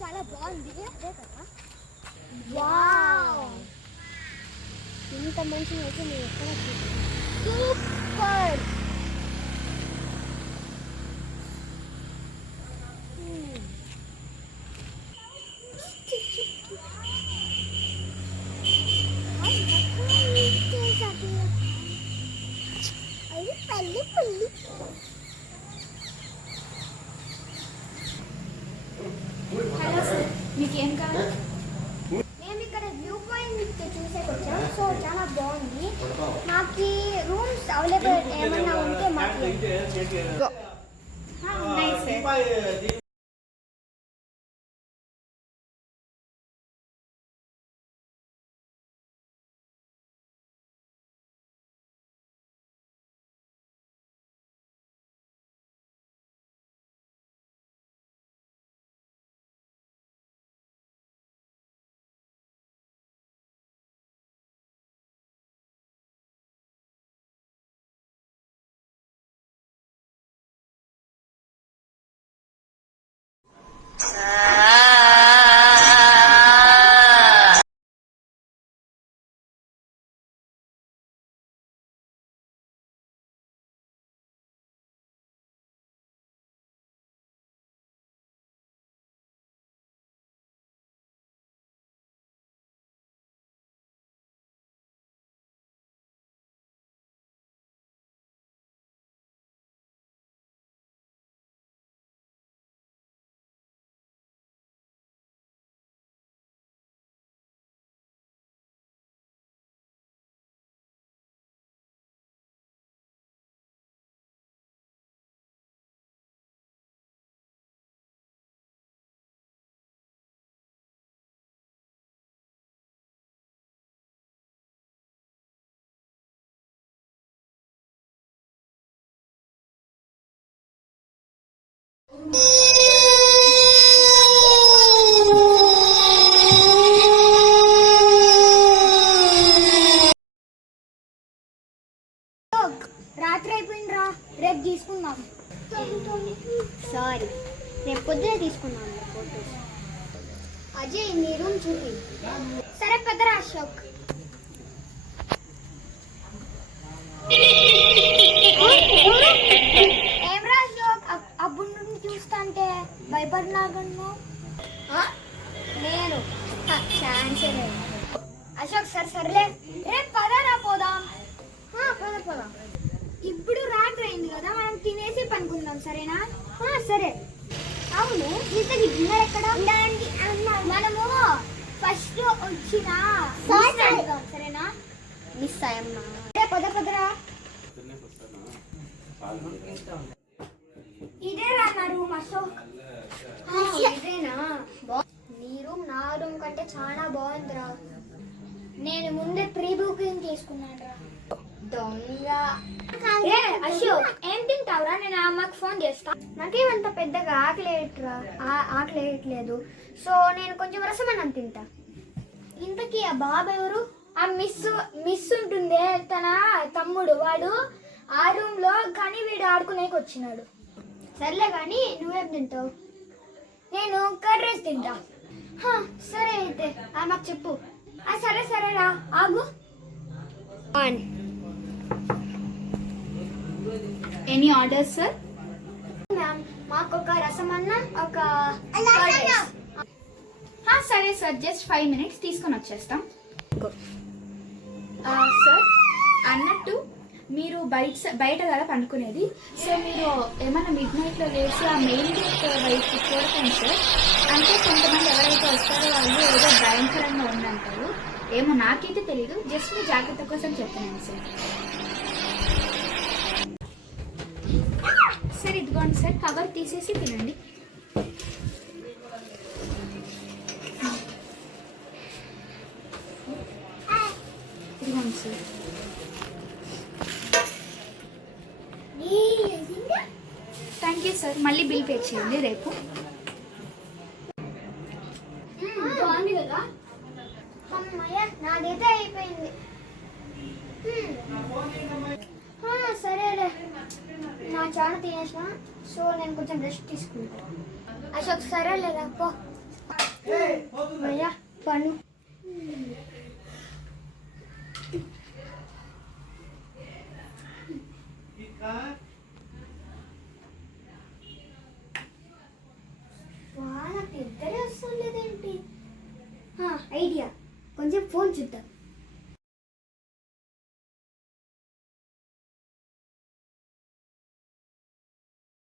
చాలా బాగుంది. అదే కదా, వావ్, ఇంత మంచిగా అయితే నేను ఎక్కడ సూపర్. అది పల్లి పల్లి. హలో సార్, మీకేం కావాలి? మేము ఇక్కడ వ్యూ పాయింట్ చూసేకొచ్చాం. సో చాలా బాగుంది. మాకు రూమ్స్ అవైలబుల్ ఏమన్నా ఉంటే మాకు ఉన్నాయి సార్. రాత్రి అయిపోయిందిరా, రేపు తీసుకుందాం. సారీ, రేపు పొద్దునే తీసుకున్నాం ఫోటోస్. అజయ్, నీ రూమ్ చూపి. సరే పెద్దరా అశోక్. ఏమ్రా అశోక్, అప్పుడు నుండి చూస్తా అంటే భయపడినాగను. నేను ఛాన్సే లేదు. అశోక్ సర్లే, రేపు పదరా పోదాం. పోదాం. ఇప్పుడు రాత్రి అయింది కదా, మనం తినేసి పనుకుందాం, సరేనా? సరే. అవును, ఇంతకి డిన్నర్ ఎక్కడ? మనము ఫస్ట్ వచ్చిన సరేనా? మిస్ అయ్యమ్మా. పదరా. ఇదేరా నా రూమ్ అశోక్. ఇదేనా? నీ రూమ్ నా రూమ్ కంటే చాలా బాగుందిరా. నేను ముందే ప్రీ బుకింగ్ చేసుకున్నాను రా. దొంగ. అశోక్, ఏం తింటావురా? నేను అమ్మకి ఫోన్ చేస్తా. నాకేమంత పెద్దగా ఆకలేయట్లేదు. సో నేను కొంచెం రసమన్నం తింటా. ఇంతకీ ఆ బాబు ఎవరు? ఆ మిస్ ఉంటుందే, తన తమ్ముడు. వాడు ఆ రూమ్ లో కానీ వీడు ఆడుకునేకి వచ్చినాడు. సర్లే కానీ నువ్వేం తింటావు? నేను కర్డ్ రైస్ తింటా. సరే అయితే మాకు చెప్పు. సరేరా, ఆగు. Any orders sir? మ్యామ్, మాకు ఒక రసమన్నం, ఒక సరే సార్, జస్ట్ 5 minutes తీసుకొని వచ్చేస్తాం. సార్, అన్నట్టు మీరు బయట కదా పండుకునేది. సో మీరు ఏమన్నా మిడ్ నైట్లో లేచి ఆ మెయిన్ గేట్ వైపు చూడకండి సార్. అంటే కొంతమంది ఎవరైతే వస్తారో వాళ్ళు ఏదో భయంకరంగా ఉందంటారు. ఏమో నాకైతే తెలీదు, జస్ట్ మీ జాగ్రత్త కోసం చెప్తున్నాను సార్. సార్ ఇదిగోండి సార్, కవర్ తీసేసి తినండి. అవును సార్. Thank you sir. మళ్ళీ బిల్ పే చేయండి రేపు. బాగుంది కదా. అమ్మయ్య నాదైతే అయిపోయింది. సరేలే, నా చాలా తినేసిన, సో నేను కొంచెం రెస్ట్ తీసుకుంటాను. అశోక్ సరేలేదా పో. అయ్యా పను. వాళ్ళకి ఇద్దరే వస్తలేదేంటి? ఐడియా, కొంచెం ఫోన్ చూద్దాం.